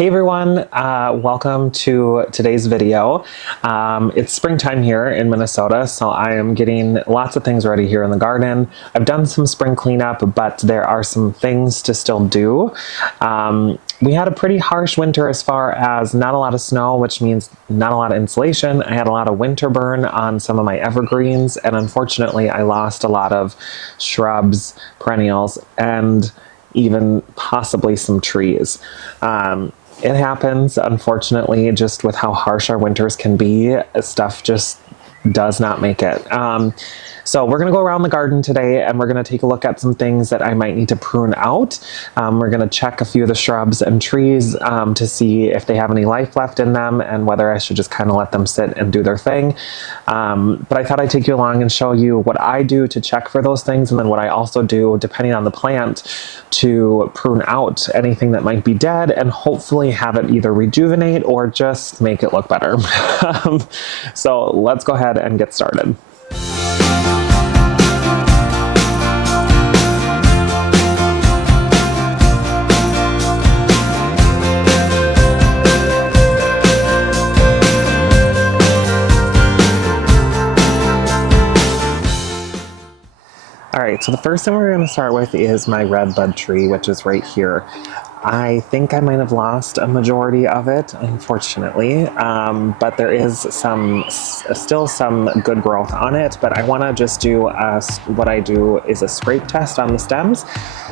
Hey everyone, welcome to today's video. It's springtime here in Minnesota, so I am getting lots of things ready here in the garden. I've done some spring cleanup, but there are some things to still do. We had a pretty harsh winter as far as not a lot of snow, which means not a lot of insulation. I had a lot of winter burn on some of my evergreens, and unfortunately I lost a lot of shrubs, perennials, and even possibly some trees. It happens, unfortunately, just with how harsh our winters can be. Stuff just does not make it. So we're gonna go around the garden today and we're gonna take a look at some things that I might need to prune out. We're gonna check a few of the shrubs and trees to see if they have any life left in them and whether I should just kind of let them sit and do their thing. But I thought I'd take you along and show you what I do to check for those things, and then what I also do, depending on the plant, to prune out anything that might be dead and hopefully have it either rejuvenate or just make it look better. So let's go ahead and get started. All right, so the first thing we're going to start with is my red bud tree, which is right here. I think I might have lost a majority of it, unfortunately, but there is still some good growth on it. But I want to just do what I do is a scrape test on the stems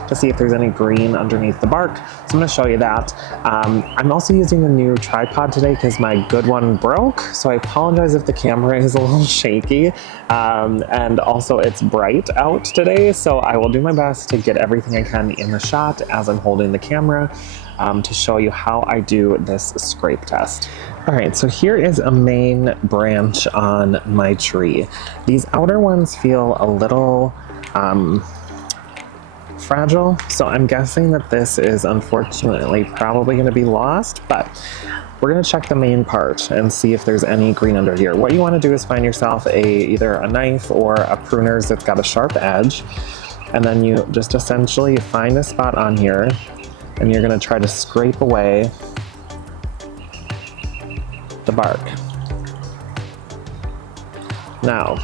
to see if there's any green underneath the bark. So I'm going to show you that. I'm also using a new tripod today because my good one broke, so I apologize if the camera is a little shaky. And also it's bright out today, so I will do my best to get everything I can in the shot as I'm holding the camera to show you how I do this scrape test. All right, so here is a main branch on my tree. These outer ones feel a little fragile, so I'm guessing that this is unfortunately probably going to be lost, but we're going to check the main part and see if there's any green under here. What you want to do is find yourself either a knife or a pruner that's got a sharp edge, and then you just essentially find a spot on here and you're going to try to scrape away the bark. Now,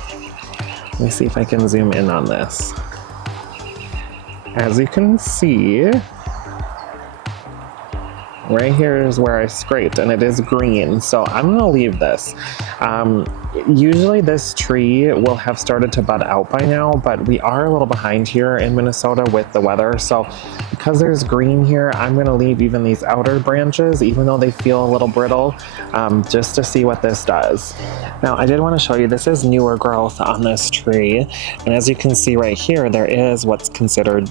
let me see if I can zoom in on this. As you can see, right here is where I scraped, and it is green, so I'm gonna leave this. Usually this tree will have started to bud out by now, but we are a little behind here in Minnesota with the weather, so because there's green here, I'm gonna leave even these outer branches, even though they feel a little brittle, just to see what this does. Now, I did want to show you, this is newer growth on this tree, and as you can see right here, there is what's considered,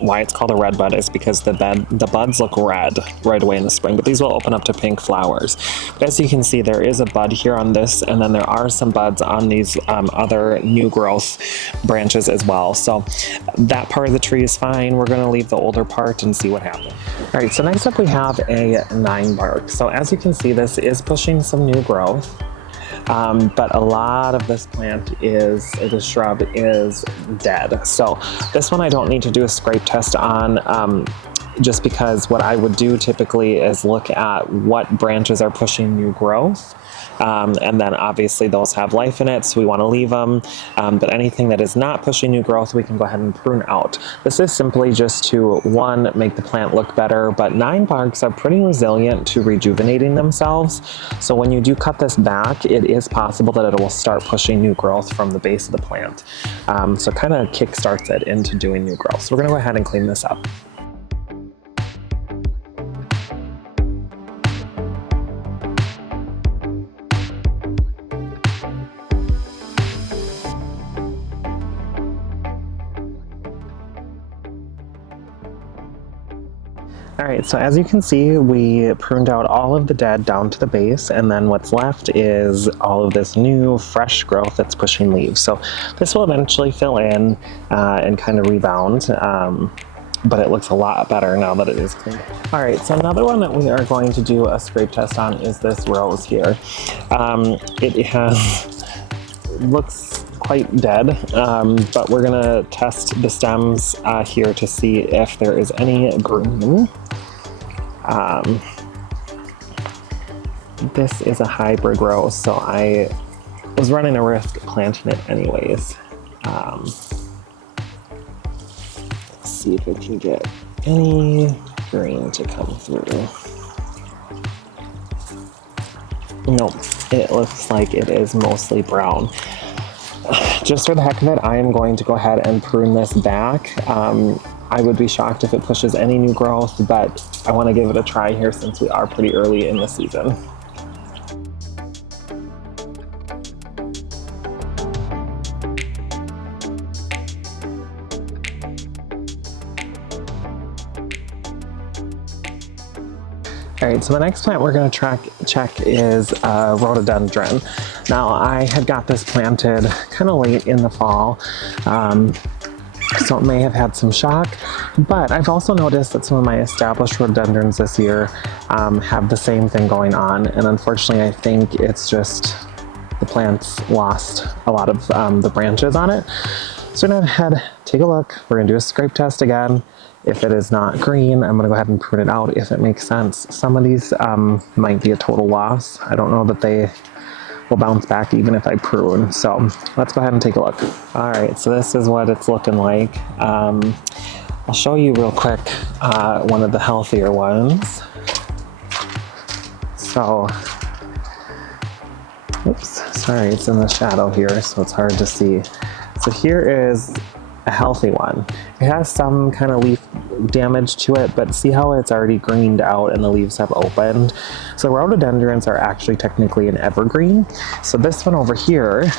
why it's called a red bud is because the buds look red right away in the spring, but these will open up to pink flowers. But as you can see, there is a bud here on this, and then there are some buds on these other new growth branches as well. So that part of the tree is fine. We're going to leave the older part and see what happens. All right, so next up we have a 9 bark. So as you can see, this is pushing some new growth. But a lot of this plant the shrub is dead. So this one I don't need to do a scrape test on, just because what I would do typically is look at what branches are pushing new growth. And then obviously those have life in it, so we want to leave them. But anything that is not pushing new growth, we can go ahead and prune out. This is simply just to, one, make the plant look better, but 9 barks are pretty resilient to rejuvenating themselves. So when you do cut this back, it is possible that it will start pushing new growth from the base of the plant. So kind of kickstarts it into doing new growth. So we're going to go ahead and clean this up. All right, so as you can see, we pruned out all of the dead down to the base, and then what's left is all of this new fresh growth that's pushing leaves. So this will eventually fill in and kind of rebound, but it looks a lot better now that it is clean. All right, so another one that we are going to do a scrape test on is this rose here. Looks quite dead, but we're gonna test the stems here to see if there is any green. this is a hybrid rose, so I was running a risk planting it anyways. Let's see if I can get any green to come through. Nope, it looks like it is mostly brown. Just for the heck of it, I am going to go ahead and prune this back. I would be shocked if it pushes any new growth, but I want to give it a try here since we are pretty early in the season. All right, so the next plant we're going to check is rhododendron. Now, I had got this planted kind of late in the fall, so it may have had some shock, but I've also noticed that some of my established rhododendrons this year have the same thing going on, and unfortunately I think it's just the plant's lost a lot of the branches on it. So we're gonna head, take a look, we're gonna do a scrape test again. If it is not green, I'm gonna go ahead and prune it out if it makes sense. Some of these might be a total loss. I don't know that they will bounce back even if I prune. So let's go ahead and take a look. All right, so this is what it's looking like. I'll show you real quick one of the healthier ones. So, oops, sorry, it's in the shadow here, so it's hard to see. So here is a healthy one. It has some kind of leaf damage to it, but see how it's already greened out and the leaves have opened. So rhododendrons are actually technically an evergreen. So this one over here,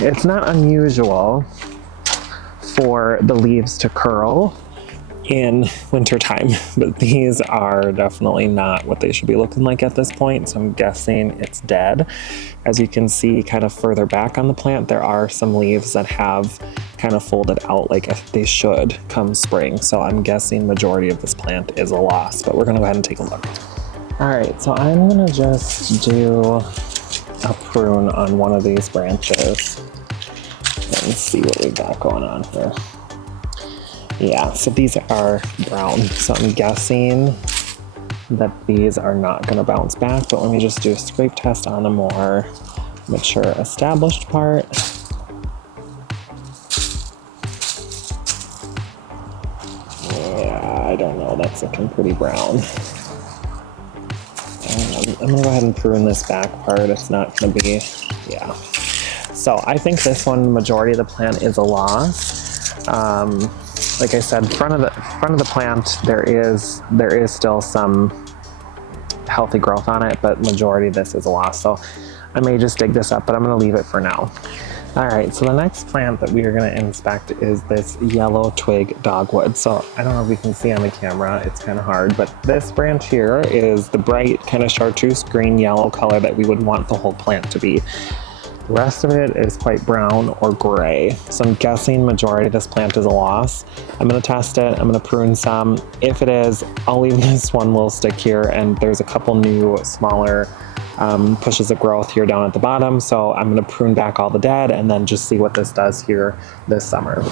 it's not unusual for the leaves to curl in wintertime, but these are definitely not what they should be looking like at this point. So I'm guessing it's dead. As you can see kind of further back on the plant, there are some leaves that have kind of folded out like they should come spring. So I'm guessing majority of this plant is a loss, but we're gonna go ahead and take a look. All right, so I'm gonna just do a prune on one of these branches and see what we got going on here. Yeah, so these are brown, so I'm guessing that these are not gonna bounce back, but let me just do a scrape test on a more mature established part. Yeah, I don't know, that's looking pretty brown. I'm gonna go ahead and prune this back part. It's not gonna be, yeah. So I think this one, majority of the plant is a loss. Like I said, front of the plant, there is still some healthy growth on it, but majority of this is a loss. So I may just dig this up, but I'm gonna leave it for now. All right, so the next plant that we are gonna inspect is this yellow twig dogwood. So I don't know if you can see on the camera, it's kind of hard, but this branch here is the bright kind of chartreuse green yellow color that we would want the whole plant to be. The rest of it is quite brown or gray. So I'm guessing majority of this plant is a loss. I'm gonna test it, I'm gonna prune some. If it is, I'll leave this one little stick here, and there's a couple new smaller pushes of growth here down at the bottom. So I'm gonna prune back all the dead and then just see what this does here this summer.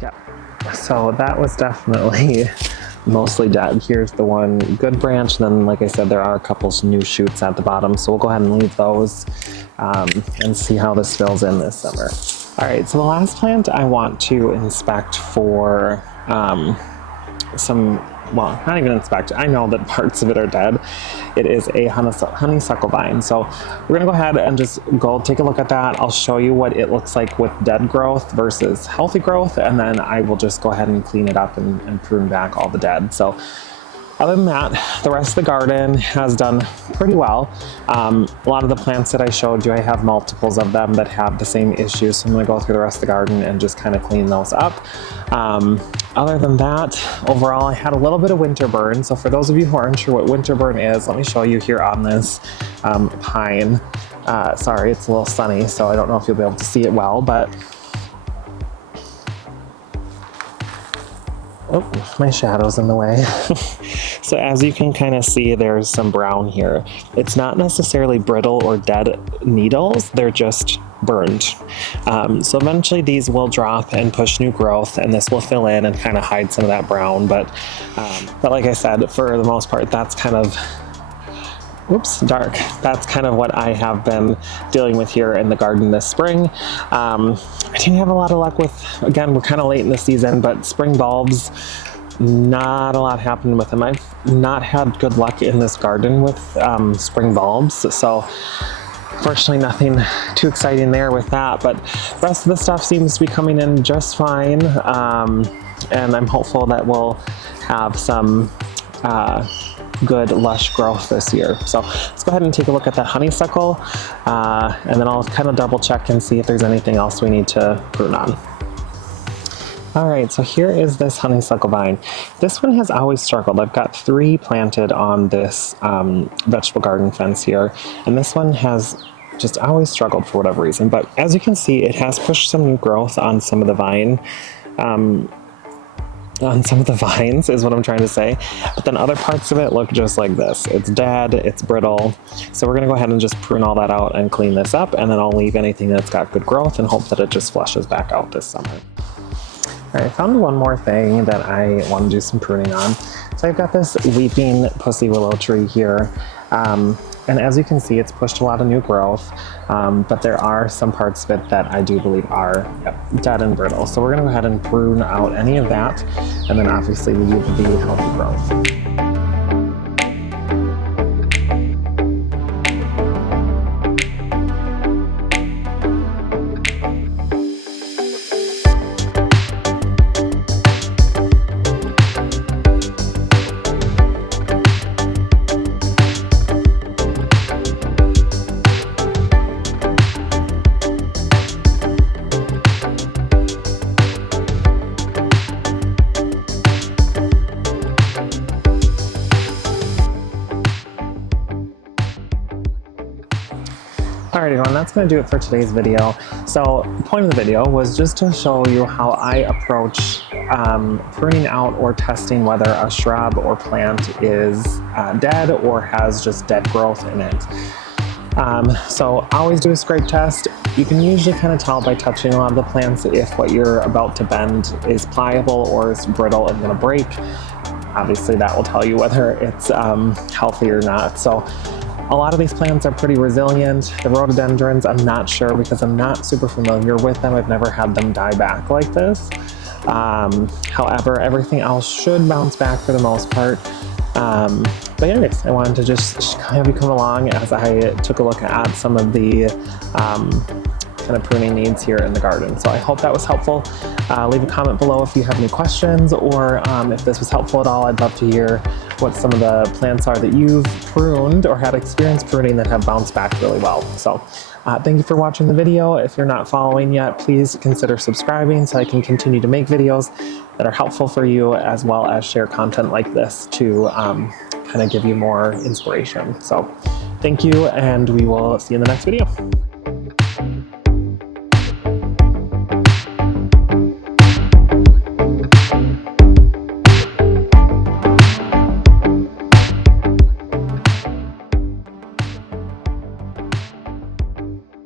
Yeah, so that was definitely mostly dead. Here's the one good branch, then like I said, there are a couple new shoots at the bottom, so we'll go ahead and leave those and see how this fills in this summer. All right, so the last plant I want to inspect for well, not even inspect, I know that parts of it are dead. It is a honeysuckle vine. So we're gonna go ahead and just go take a look at that. I'll show you what it looks like with dead growth versus healthy growth, and then I will just go ahead and clean it up and prune back all the dead. So other than that, the rest of the garden has done pretty well. A lot of the plants that I showed you, I have multiples of them that have the same issues. So I'm gonna go through the rest of the garden and just kind of clean those up. Other than that, overall, I had a little bit of winter burn. So for those of you who aren't sure what winter burn is, let me show you here on this pine. Sorry, it's a little sunny, so I don't know if you'll be able to see it well, but Oh, my shadow's in the way. So as you can kind of see, there's some brown here. It's not necessarily brittle or dead needles, they're just burned. So eventually these will drop and push new growth, and this will fill in and kind of hide some of that brown. But like I said, for the most part, that's kind of dark. That's kind of what I have been dealing with here in the garden this spring. I didn't have a lot of luck with, again, we're kind of late in the season, but spring bulbs, not a lot happened with them. I've not had good luck in this garden with spring bulbs, so fortunately nothing too exciting there with that, but the rest of the stuff seems to be coming in just fine, and I'm hopeful that we'll have some good lush growth this year. So let's go ahead and take a look at that honeysuckle, and then I'll kind of double check and see if there's anything else we need to prune on. All right, so here is this honeysuckle vine. This one has always struggled. I've got 3 planted on this vegetable garden fence here, and this one has just always struggled for whatever reason. But as you can see, it has pushed some new growth on some of the vine. On some of the vines is what I'm trying to say, but then other parts of it look just like this. It's dead, it's brittle. So we're gonna go ahead and just prune all that out and clean this up, and then I'll leave anything that's got good growth and hope that it just flushes back out this summer. All right, I found one more thing that I want to do some pruning on. So I've got this weeping pussy willow tree here. And as you can see, it's pushed a lot of new growth, but there are some parts of it that I do believe are dead and brittle. So we're gonna go ahead and prune out any of that, and then obviously leave the healthy growth. Alright everyone, that's going to do it for today's video. So the point of the video was just to show you how I approach pruning out or testing whether a shrub or plant is dead or has just dead growth in it. So always do a scrape test. You can usually kind of tell by touching a lot of the plants if what you're about to bend is pliable or is brittle and going to break. Obviously that will tell you whether it's healthy or not. So a lot of these plants are pretty resilient. The rhododendrons, I'm not sure because I'm not super familiar with them. I've never had them die back like this. However, everything else should bounce back for the most part. But anyways, I wanted to just have you come along as I took a look at some of the kind of pruning needs here in the garden. So I hope that was helpful. Leave a comment below if you have any questions, or if this was helpful at all. I'd love to hear what some of the plants are that you've pruned or had experience pruning that have bounced back really well. So thank you for watching the video. If you're not following yet, please consider subscribing so I can continue to make videos that are helpful for you, as well as share content like this to kind of give you more inspiration. So thank you, and we will see you in the next video.